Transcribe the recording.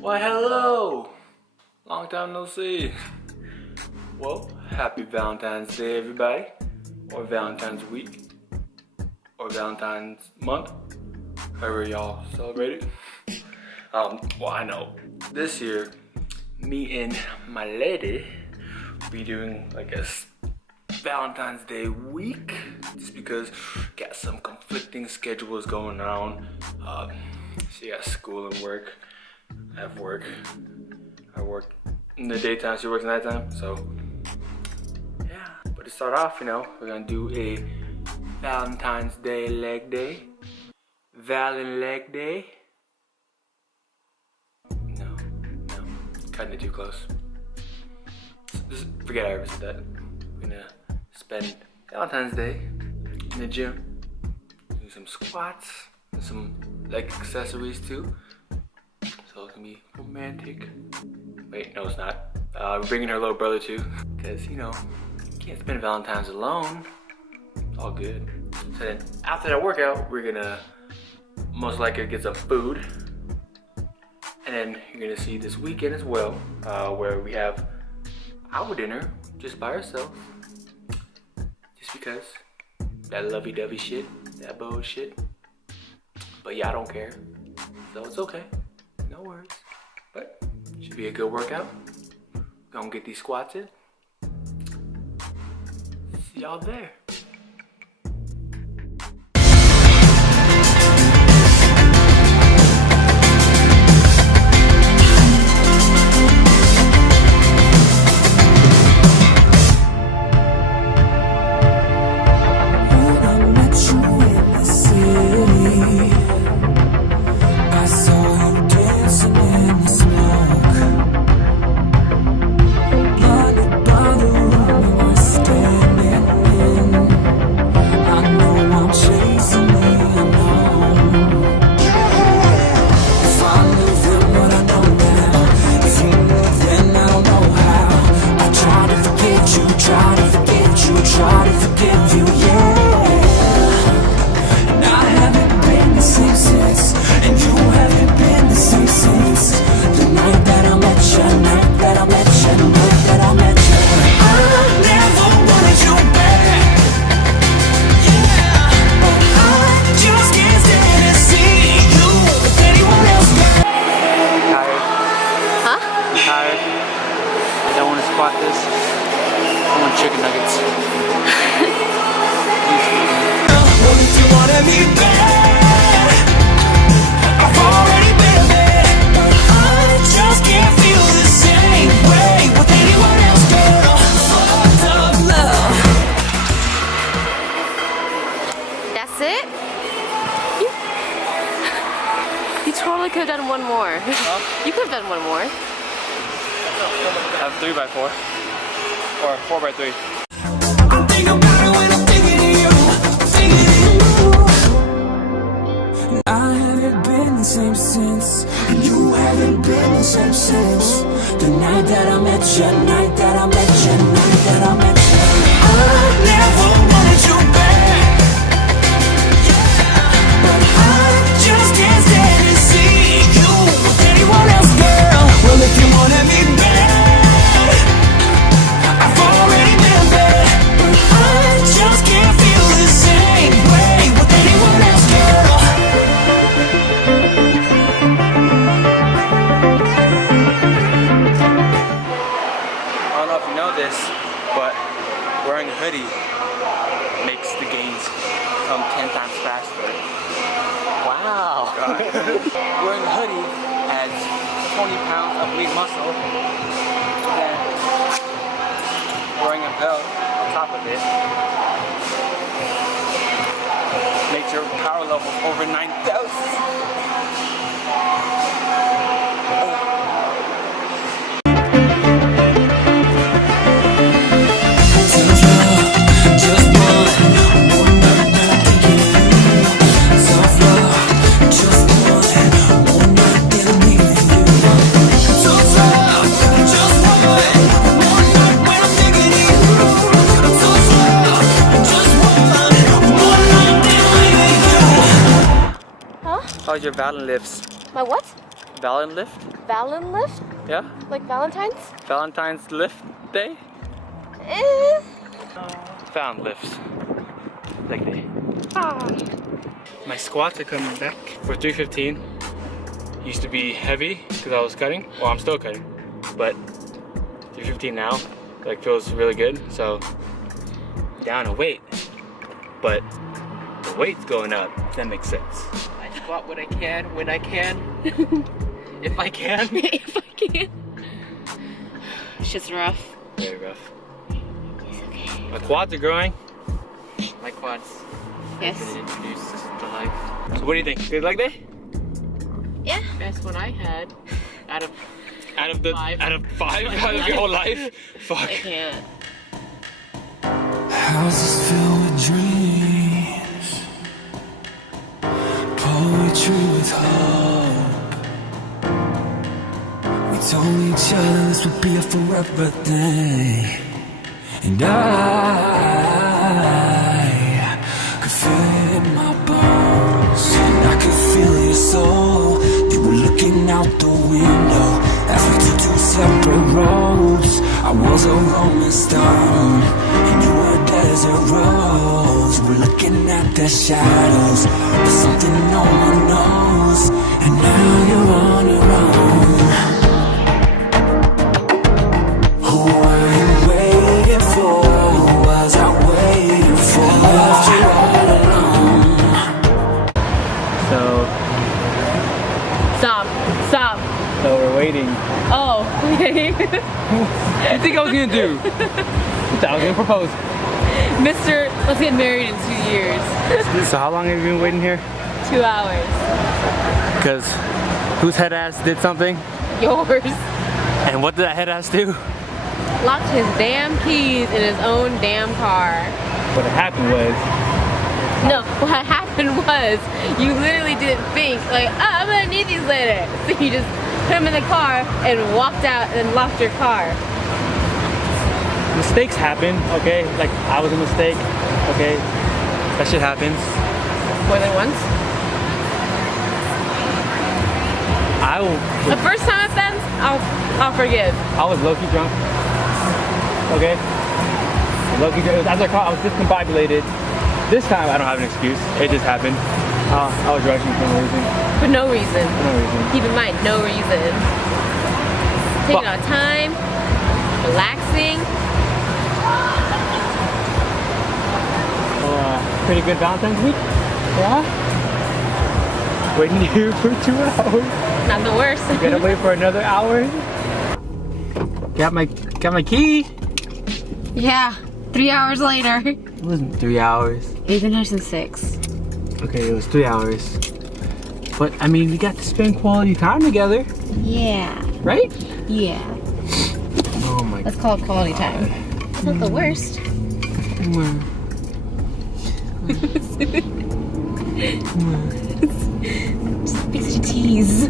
Why hello! Long time no see. Well, happy Valentine's Day everybody. Or Valentine's week. Or Valentine's month. However y'all celebrate it. Well I know. This year, me and my lady be doing like a Valentine's Day week. Just because got some conflicting schedules going on. She got school and work. I have work. I work in the daytime, she works nighttime, so yeah. But to start off, we're gonna do a Valentine's Day leg day. Valen leg day. No, cutting it too close. Just forget I ever said that. We're gonna spend Valentine's Day in the gym, do some squats, and some leg accessories too. So it's gonna be romantic. Wait, no it's not. We're bringing her little brother too. Cause you can't spend Valentine's alone. It's all good. So then after that workout, we're gonna most likely get some food. And then you're gonna see this weekend as well, where we have our dinner just by ourselves. Just because that lovey-dovey shit, that bullshit. But yeah, I don't care. So it's okay. No worries. But should be a good workout. Gonna get these squats in. See y'all there. Chicken nuggets. I've already been there, but I just can't feel the same way with anyone else, girl. Fucked up love. That's it? You totally could have done one more. Huh? You could have done one more. I have 3x4. Or 4x3. I'm thinking about it when I'm thinking of you. I'm thinking of you. I haven't been the same since, and you haven't been the same since the night that I met you, night that I met you, night that I met you. I never wanted you back, but I just can't stand to see you with anyone else, girl. Well, if you wanted me back, I've already been there, but I just can't feel the same way with anyone else, girl. I don't know if you know this, but wearing a hoodie makes the gains come 10 times faster. Wow! Wearing a hoodie adds 20 pounds of lean muscle. And then wearing a belt on top of it makes your power level over 9,000. How's your Valentine lifts? My what? Valen lift? Valen lift? Yeah? Like Valentine's? Valentine's lift day? Eh. Found lifts. Like they. Ah. My squats are coming back for 315. Used to be heavy because I was cutting. Well, I'm still cutting, but 315 now like feels really good. So down a weight, but the weight's going up. If that makes sense. I squat when I can, if I can. If I can. Shit's rough. Very rough. It's okay. My quads are growing. My quads Yes. been introduced to life. So what do you think? Good leg day? Yeah. Best one I had out of Out of the Five. out of five out of your whole life? Fuck. I can't. Houses filled with dreams, poetry with hope. We told each other this would be a forever thing, and I could feel it in my bones, and I could feel your soul. You were looking out the window as we took two separate roads. I was a rolling stone, and you were a desert rose. We're looking at the shadows, there's something no one knows, and now you're on your own. Who are you waiting for? Who was I waiting for? Left you all alone. So Stop. we're waiting. Oh, okay. What do you think I was gonna do? I was gonna propose. Mr. Let's get married in 2 years. So how long have you been waiting here? 2 hours. Because whose head ass did something? Yours. And what did that head ass do? Locked his damn keys in his own damn car. What happened was, No, what happened was you literally didn't think like, oh, I'm gonna need these later. So you just put them in the car and walked out and locked your car. mistakes happen, okay? Like I was a mistake, okay? That shit happens. More than once. The first time offense, I'll forgive. I was low-key drunk. Okay? Low-key drunk. As I was discombobulated. This time I don't have an excuse. It just happened. I was rushing for no reason. For no reason. For no reason. Keep in mind, no reason. Taking our time, relaxing. Pretty good Valentine's week? Yeah? Waiting here for 2 hours. Not the worst. Gotta wait for another hour. Got my key. Yeah, 3 hours later. It wasn't 3 hours. It's been nice and 6. Okay, it was 3 hours. But I mean, we got to spend quality time together, Yeah. right? Yeah. Oh my Let's call it quality time. It's not the worst. God. Just makes it a tease.